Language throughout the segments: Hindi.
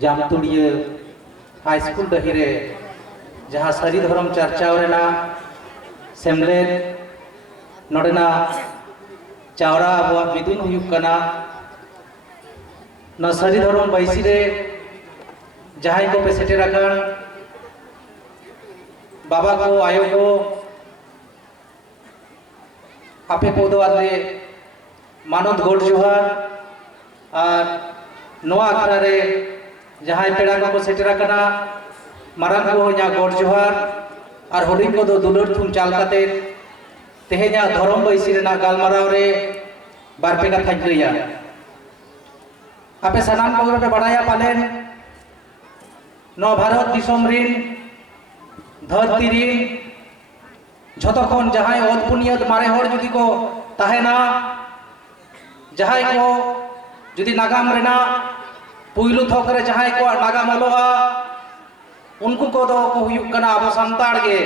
जामतुड़िया हाई स्कूल डहिरे जहाँ सारी धर्म चर्चा सेमलेद नोडेना चावड़ा अब मिदुन हुयुकना न सारी धर्म बैसी रे जहाँ को पे सेटेराकान बाबा को आयो को आपे को दवाले मानद गोड़ जोहार और नोआ आखड़ा रे जहाँ पेड़ा को सेटेराकाना मारांग को या गोड़ जोहार और हुडिंग को दो दुलर थुम चाल काते तेहे냐 धर्म बैसी रेना गालमाराव रे बारपे का थाज लैया आपे सनाम को पे बड़ाया पालेन न भारत दिसम रिन धरती रिन झतखन जहाँ अदपुनियत मारे हर जुदी को ताहेना जहाँ को जुदी नागाम रेना पुइलु थोक रे जहाँ को नागाम अलोआ उनको को दो को हुयुक कना अब संताड़ के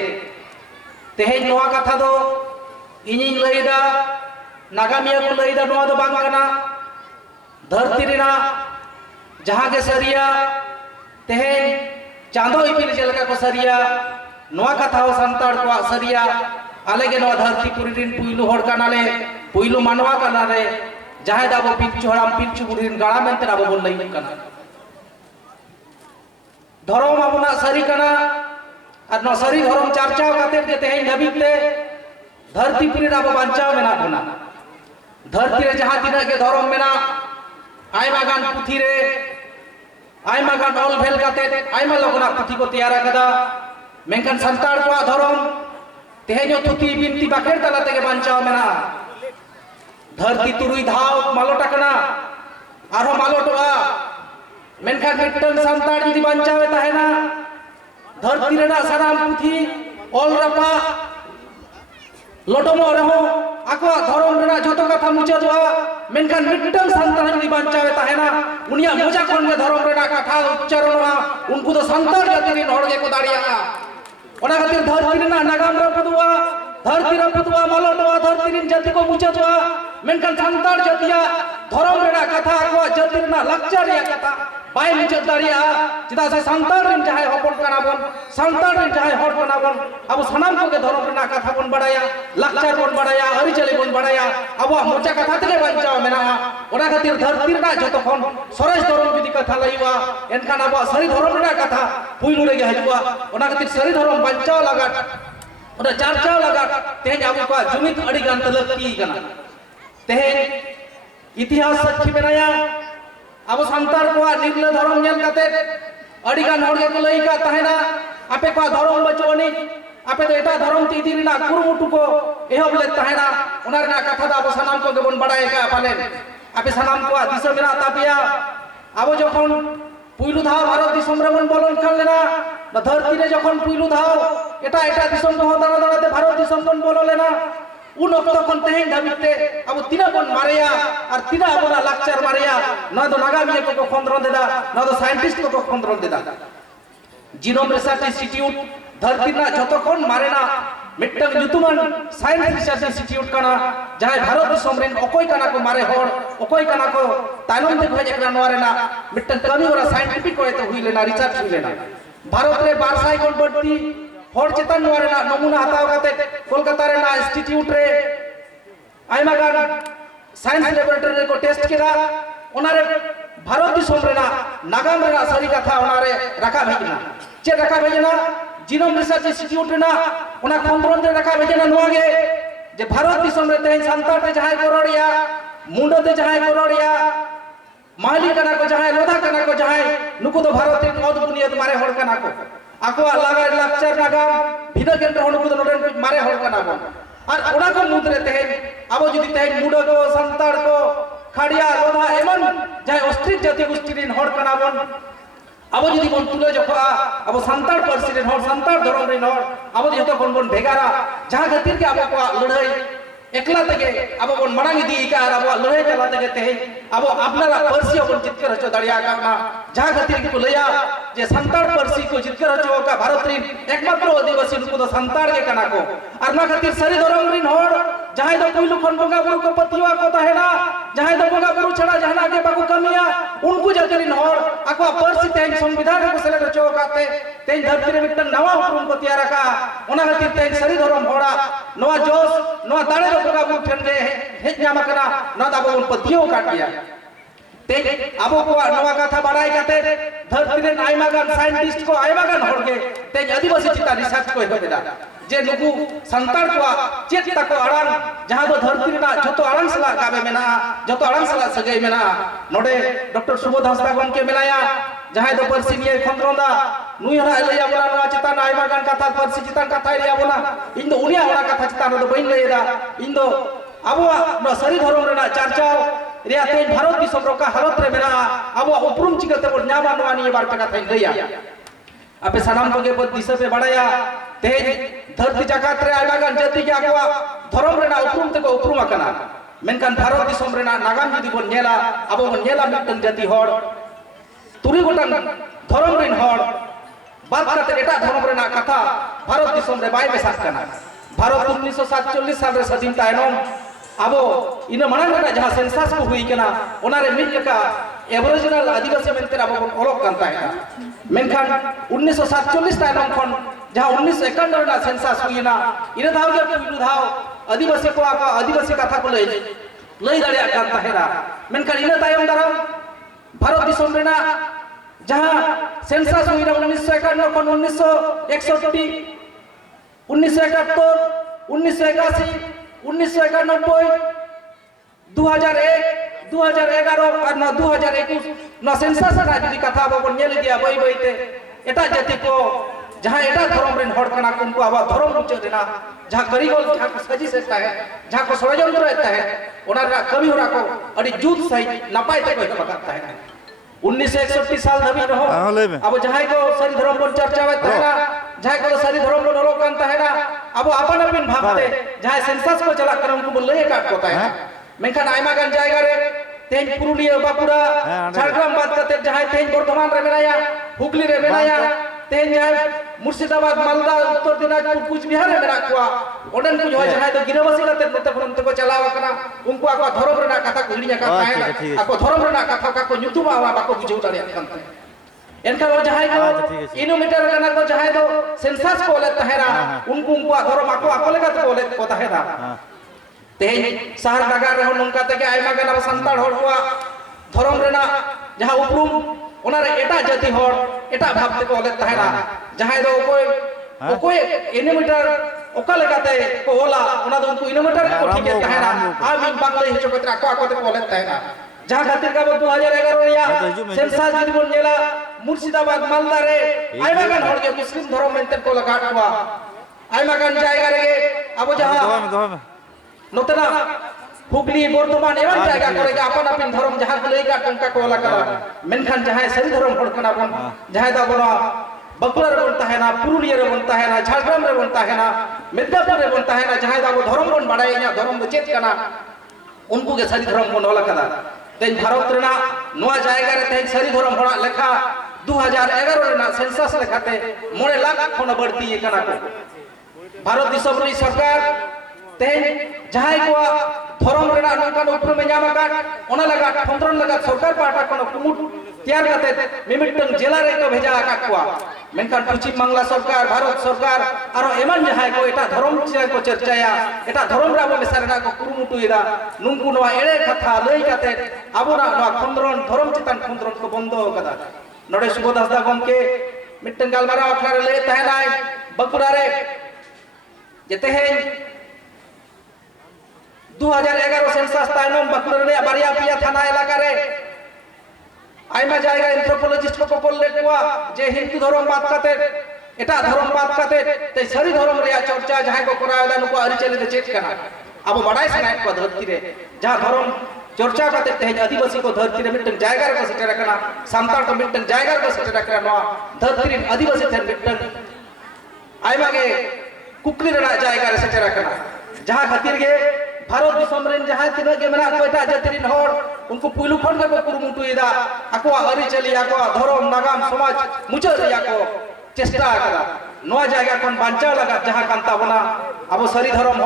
तेहेज नोआ कथा दो इनिंग लैदा नागामिया को लैदा नोआ दो बांग कना धरती रेना जहाँ के सरिया तेहेज चांदो इपिल चलका को सरिया नोआ कथा हो संताड़ को सरिया आले के नोआ धरती पुरी रिन पुइलु हड़ कनाले पुइलु मानवा कनाले जहाँ दाबो पिच्चु हड़ाम पिच्चु बुढ़िन गाड़ा मेंते दाबो बोल लई कना धर्म अपना सरी कना और न सरी धर्म चर्चा काते के तेहें नबीते धरती पुरी दाबो बांचाव मेना बना धरती रे जहाँ तिना के धर्म मेना आयमा गान पुथी रे आयमा गान ऑल भेल काते आयमा लोगना पुथी को तैयार कदा मेंकन संताड़ को धर्म तेहें जो तुती बिनती बाखेर तलाते के बांचाव मेना धरती तुरुई धाव मालोटा कना आरो मालोटवा मेनखान मिट्टन संताड़ जुदी बांचावे ताहेना धरती रेना साराम पुथी ऑल रपा लोटमो रहो आको धर्म रेना जतो कथा मुचादवा मेनखान मिट्टन संताड़ जुदी बांचावे ताहेना उनिया मोजा कोन धर्म रेना कथा उच्चारणवा उनको तो संताड़ जाति रिन हड़ के को दाड़िया ओना खातिर धरती रेना नागाम रपदवा धरती रपदवा मालोटवा धरती रिन जाति को मुचादवा मेनखान संताड़ जातिया धर्म रेना कथा आको जाति रेना लक्चर या कथा बाय मुचाद दाड़िया चिदा से संताड़ रिन चाहे हपन कना बन संताड़ रिन चाहे हड़ कना बन अब सनाम को के धर्म रेना कथा बन बड़ाया लक्चर बन बड़ाया अरिचले बन बड़ाया अब मोचा कथा तले बांचाव मेना ओना खातिर धरती रेना जतखन सरस धर्म जुदी कथा लईवा एनखान अब सरी धर्म रेना कथा पुइलु रे हजुआ ओना खातिर सरी धर्म बांचाव लगा ओना चर्चा लगा तेज अब को जुमित अड़ी गान तलकी कना तेज इतिहास साक्षी बनाया अब संताड़ को निर्ल धर्म नेल काते अड़ी गान हड़ के लई का ताहेना आपे को धर्म बचोनी आपे तो एटा धर्म तीदी रिना कुरुमुटु को एहब ले ताहेना ओना रिना कथा दा अब सनाम को गेबन बड़ाय का पाले आपे सनाम को दिसम मेना तापिया अब जखन पुइलु धाव भारत दिसम रे मन बोलन खान लेना धरती रे जखन पुइलु धाव एटा एटा दिसम को दाना दानाते भारत दिसम मन बोलो लेना उन तखन तेहें धाबिते अब तिना बन मारिया और तिना अपना लक्चर मारिया न तो नागामिया को खंद्रन देदा न तो साइंटिस्ट को खंद्रन देदा जीनोम रिसर्च इंस्टीट्यूट धरती ना जतखन मारेना मिट्टन युतुमान साइंस रिसर्च इंस्टीट्यूट कना जहां भारत दिसम रेन अकोय कना को मारे हड़ अकोय कना को तायनम ते भेज एकना नोरेना मिट्टन कमी वाला साइंटिफिक को तो हुई लेना रिसर्च हुई लेना भारत रे 12 कोन बढ़ती हड़ चेतन नोरेना नमूना हताव काते कोलकाता रेना इंस्टीट्यूट रे आयमा गान साइंस लैबोरेटरी को टेस्ट केदा ओनारे भारत दिसम रेना नागाम रेना सरी कथा ओनारे रखा भेजना चे रखा भेजना जीनोम रिसर्च इंस्टीट्यूट रेना ओना खंद्रन रे रखा भेजना नोगे जे भारत दिसम रे तेन संताड़ ते जहां को रोड़िया मुंडो ते जहां को रोड़िया माली कना को जहां लोधा कना को जहां नुको तो भारत रे मौत बुनियत मारे हड़ कना को आको लगा लक्चर नागाम भिदा केंद्र हड़ को नोडन मारे हड़ कना बन और ओना को मुद्रे तेन अब जुदी तेन मुंडो को संताड़ को खाड़िया लोधा एमन जहां ऑस्ट्रिच जाति गोष्ठी रिन हड़ कना बन अब जुदी बन तुले जखा अब संताड़ परसी रिन हड़ संताड़ धर्म रिन हड़ अब जतो कोन बन भेगारा जहां खातिर के अब को लड़ाई एकला तके अब बन मडांगी दी का अब लड़ाई चला तके ते अब आपनारा परसी बन जितकर हचो दाड़िया का जहां खातिर को लया जे संताड़ परसी को जितकर हचो का भारत रिन एकमात्र आदिवासी को तो संताड़ के कना को और ना खातिर सरी धर्म रिन हड़ जहां दो पुइलु खन बंगा बुरु को पतिवा को तहेना जहां दो बंगा बुरु छड़ा जहाना के बाकु कमिया उनको जतरिन हर आको परसी तेन संविधान को सेलेक्ट चो काते तेन धरती रे मिटन नवा उपरुम को तैयार का ओना खातिर तेन सरी धरम होड़ा नवा जोश नवा दाड़े रो बंगा बुरु ठन गे हेज नामा कना ना दाबो उन पतियो काटिया ते आबो को नवा कथा बाड़ाई काते धरती रे आइमा गान साइंटिस्ट को आइमा गान होड़गे ते आदिवासी चिता रिसर्च को हेबेदा जे नुकु संतान को चेत तको अड़ान जहां दो धरती रे जतो अड़ान सला गाबे मेना जतो अड़ान सला सगई मेना नोडे डॉक्टर सुबोध हंसदा गमके मिलाया जहां दो परसी निये खंद्रोंदा नुई हरा लैया बोला नवा चितान आइमा गान कथा परसी चितान कथा लिया बोला इन दो उनिया ओना कथा चितान दो बइन लैदा इन दो आबो सरी धरम रे चर्चा रिया ते भारत दिसम रोका हालत रे मेना आबो उपरुम चिकते बोल न्यामा नवा निये बार कथा थई लैया आपे सनाम को के दिशा पे बढ़ाया ते धरती जगत रे आइमा गान जाति के आको धरम रे उपरुम ते को उपरुम कना मेनकान भारत दिसम रे नागाम जदी बोन नेला आबो बोन नेला मिटन जाति हड़ तुरी गोटन धरम रे हड़ बात करते एटा धरम रे कथा भारत दिसम रे बाय मेसाक कना भारत 1947 साल रे स्वाधीन तायनम आबो इन मणन रे जहां सेंसस को हुई कना ओना रे मिट का एबोरिजिनल आदिवासी मेनते आबो ओलक कांता है मेनखान 1947 तायनम खन जहां 1951 रे सेंसस हुईना इन धाव के पुलु धाव आदिवासी को आका आदिवासी कथा को लई दाड़िया कांता है मेनखान इन तायम दाराम भारत दिसम रे जहां सेंसस हुईना 1951 खन 1961 1971 1981 1991 2001 2011 और 2021 न सेंसस रा जदी कथा बबन नेल दिया बई बईते एटा जाति को जहां एटा धर्म रेन हड़ कना उनको आबा धर्म रुचे देना जहां करीगोल जहां को सजी सकता है जहां को षड्यंत्र रहता है ओना कवि होरा को अडी जूत सही नपाय ते को बताता है 1961 साल धबी रहो अब जहां को सरी धर्म बोल चर्चा होत है जहां को सरी धर्म बोल लोक कांता है ना अब अपन अपन भाबते जहां सेंसस को चला करम को बोल काट होता है मेनखान आइमा गान जायगा रे तेन पुरुलिया बाकुड़ा झारग्राम बात करते जहां तेन वर्धमान रे मेनाया हुगली रे मेनाया तेन जहां मुर्शिदाबाद मालदा उत्तर दिनाजपुर कुछ बिहार रे मेरा कुआ ओडन को जहां तो गिरवासी लाते नते फरम ते को चलावा कना उनको आको धर्म रे कथा को हिड़िया का है आको धर्म रे कथा का को nyutum आवा बाको बुझौ दाड़िया कांते एनका वो जहां को इनोमीटर कना को जहां तो सेंसस को ले तहेरा उनको धर्म आको आको लेका को ले को तहेरा तेन शहर नगर रे नोंका ते आइमा गान अब संताड़ हड़ को धर्म रे जहां उपरुम ओना रे एटा जाति हड़ एटा भाबते को ले तहेरा जहां दो कोई इनोमीटर ओका लेकाते को होला ओना दो उनको इनोमीटर को ठीक है तहेरा आमी बांग्ला हिचो कतरा को आको ते को ले तहेरा जहां खातिर का 2011 रे या सेंसस जदी बोल नेला मुर्शिदाबाद मालदा रे आइमा गान हड़ के मुस्लिम धर्म मेंते को लगाट हुआ आइमा गान जायगा रे अब जहां नोतना हुगली वर्धमान एवं जायगा करेगा अपन अपन धर्म जहां को लेगा टंका को लगा मेनखान जहां सही धर्म हड़ कना बन जहां दा बना बकुड़ा रे बनता है ना पुरुलिया रे बनता है ना झारग्राम रे बनता है ना मिर्जापुर रे बनता है ना जहां दा वो धर्म बन बड़ाई धर्म चेत कना उनको के सही धर्म बन होला कदा तेन भारत रे नवा जायगा रे तेन सही धर्म हड़ा लेखा 2011 रे सेंसस लेखाते 9 लाख खन बढ़ती कना को भारत दिसम रे सरकार तेन जहां को धर्म रे नोका ऊपर में जामा का ओना लगा 15 लगा सरकार पाटा कोन कुमुट तैयार करते मिमिटन जिला रे को भेजा का को मेनखान पश्चिम बांग्ला सरकार भारत सरकार आरो एमन जहां को एटा धर्म चिरा को चर्चाया एटा धर्म रा में सरना को कुरुमुटुइरा नुनको नवा एड़े कथा लई काते आबोना नवा खंद्रन धर्म चितान खंद्रन को बंद कदा नडे सुबोध हंसदा गमके मिटन गालमारा अखरा रे ले तहनाय बकुड़ा रे जेते है 2011 सेंसस तायनम बकुड़ा रे बारिया पिया थाना इलाका रे आइमा जायगा एंथ्रोपोलॉजिस्ट को बोल ले कुआ जे हिंदू धर्म बात करते एटा धर्म बात करते ते सरी धर्म रे चर्चा जहां को करायदा नुको अरि चले दे चेक कना अब बड़ाई सनाय को धरती रे जहां धर्म चर्चा करते ते आदिवासी को धरती रे मिटन जायगा को सेटे रखना सांताल को मिटन जायगा को सेटे रखना नो धरती रे आदिवासी थे मिटन आइमा के कुकली रे जायगा रे सेटे रखना जहां खातिर के भारत दिसम रे जहां तिना के मेना कोटा जातिरिन हड़ उनको पुलु खन के कुरुमुटुइदा आको अरि चली आको धर्म नागाम समाज मुचर या को चेष्टा करा नोआ जायगा खन बांचाव लगा जहां कान ताबना अब सरी धर्म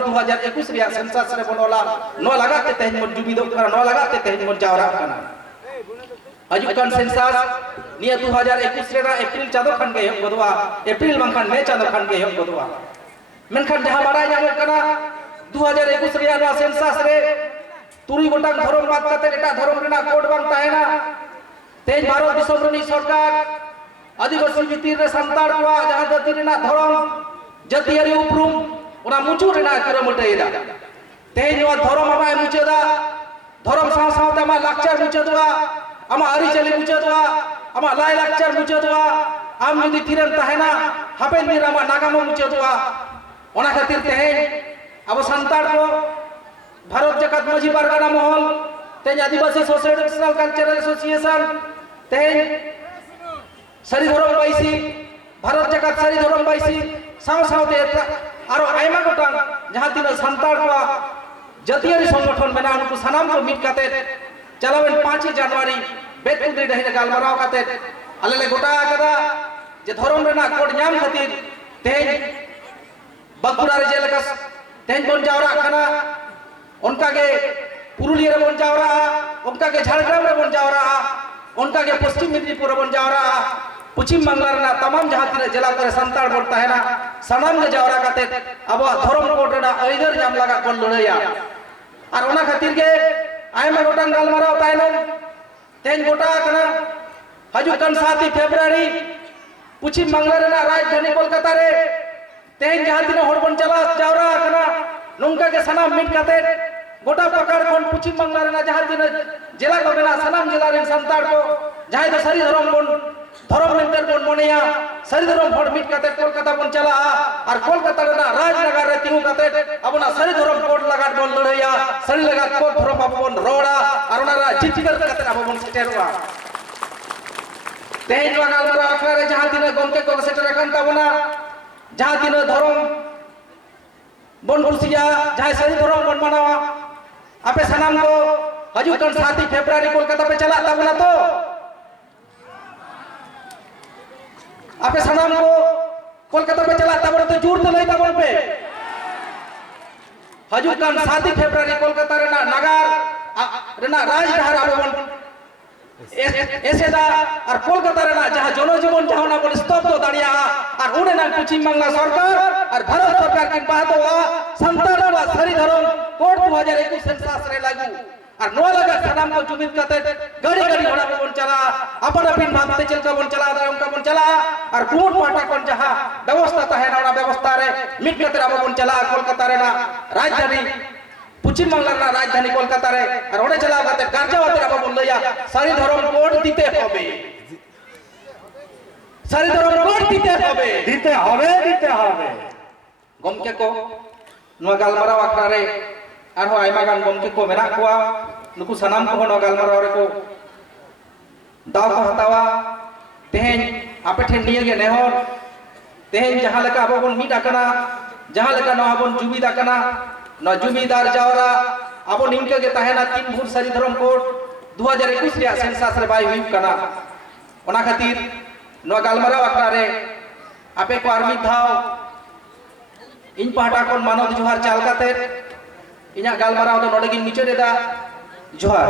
2021 रिया सेंसस रे बनोला नोआ लगाते तेहन मन जुबिदो करा नोआ लगाते तेहन मन जावरा कना अजुकान सेंसस निया 2021 रे अप्रैल चादो खन गे हम गदवा अप्रैल मंखन मे चादो खन गे हम गदवा मेनखान जहां बाराय जामो कना 2021 रिया नोआ सेंसस रे तुरी गोटांग धर्म बात काते एटा धर्म रेना कोड बांग ताहेना तेज भारत दिसम रनी सरकार आदिवासी भितर रे संतार को जहां जाति रेना धर्म जातियारी उपरुम ओना मुचु रेना करमटैदा तेज नोआ धर्म आमा मुचदा धर्म साव सावते आमा लाक्चर मुचदवा आमा आरी चली मुचदवा आमा लाई लाक्चर मुचदवा आम यदि थिरन ताहेना हापेन दिन आमा नागाम मुचदवा ओना खातिर तेज अब संतार को भारत जगत माझी पारगाना महल तेज आदिवासी सोशल कल्चरल एसोसिएशन तेज सरी धरम बाईसी भारत जगत सरी धरम बाईसी साव सावते आरो आयमा गोटांग जहां तीन संताल को जातियारी संगठन बना उनको सनाम को मिट काते चलावेन 5 जनवरी बेतकुंद्री डहिरे गालमाराव काते आलेले गोटा कदा जे धरम रेना कोड न्याम खातिर तेज बांकुड़ा रे जेलका तेज बन जावरा खाना उनका के पुरुलिया रे बन जावरा उनका के झारग्राम रे बन जावरा उनका के पश्चिम मेदिनीपुर बन जावरा पश्चिम बांग्ला रे तमाम जहां तीन जिला करे संताल बनता है ना सनाम के जावरा काते अब धर्म कोड रे अइदर जाम लगा कोन लड़ैया और ओना खातिर के आयमा गोटांग गालमाराव तायनम तेज गोटा कना हजुकान 7 फेब्रुआरी पश्चिम बांग्ला रे राजधानी कोलकाता रे तेज जहां तीन हर बन चला जावरा कना नोंका के सनाम मिट काते गोटा पकड़ कोन पश्चिम बांग्ला रे जहां तीन जिला को बेला सनाम जिला रे संताल को जहां तो सरी धर्म मेंटर बन मोनेया सरी धर्म भोट मिट काते कोलकाता बन चला और कोलकाता रे राजनगर रे तिहु काते अबना सरी धर्म कोड लगाट बन लड़ैया सरी लगाट कोड धर्म अब बन रोड़ा और ओना जितगर काते अब बन सेटेरवा तेज गालमारा आखरा रे जहां तीन गमके को सेटर कान ताबना जहां तीन धर्म बन कुसिया जहां सरी धर्म बन मानावा आपे सनाम को हजुकान 7 फेब्रुआरी कोलकाता पे चला ताबना तो आपे सनाम को कोलकाता पे चला ताबना तो जोर तो नहीं ताबन पे हजुकान 7 फेब्रुआरी कोलकाता रे नगर रे राजधार आबन एसेदा और कोलकाता रे जहां जनजीवन जहां ना बोल स्तब्ध दाड़िया और उड़े ना पश्चिम बांग्ला सरकार और भारत सरकार की बात हुआ संताल वा सरी धर्म कोड 2021 सेंसस रे लागू और नो लगा सनाम को जुमित काते गाड़ी गाड़ी घोड़ा बन चला अपन अपन भागते चल का बन चला उनका बन चला और कोट पाटा कोन जहां व्यवस्था है ना व्यवस्था रे मिट काते अब बन चला कोलकाता रे ना राजधानी पश्चिम बांग्ला रे राजधानी कोलकाता रे और ओडे चला काते गार्जावाते अब बन लइया सरी धर्म कोड दिते होबे सरी धर्म कोड दिते होबे गमके को नो गालमाराव आखरा रे आरो आयमा गान गमके को मेना कोआ नुकु सनाम को नो गालमाराव रे को दाव को हतावा तेहेन आपे ठेन निये गे नेहर तेहेन जहां लेका अब बन मिट आकना जहां लेका नो बन जुबिद आकना नो जुबिदार जावरा अब निमके गे ताहेना 3 भूर सरी धर्म कोड 2021 रे सेंसस रे बाय हुई कना ओना खातिर नो गालमाराव आखरा रे आपे को आर्मी धाव इन पाटा कोन मानव जोहार चाल काते इना गालमाराव दो नोडे गिन मिचेदा जोहार।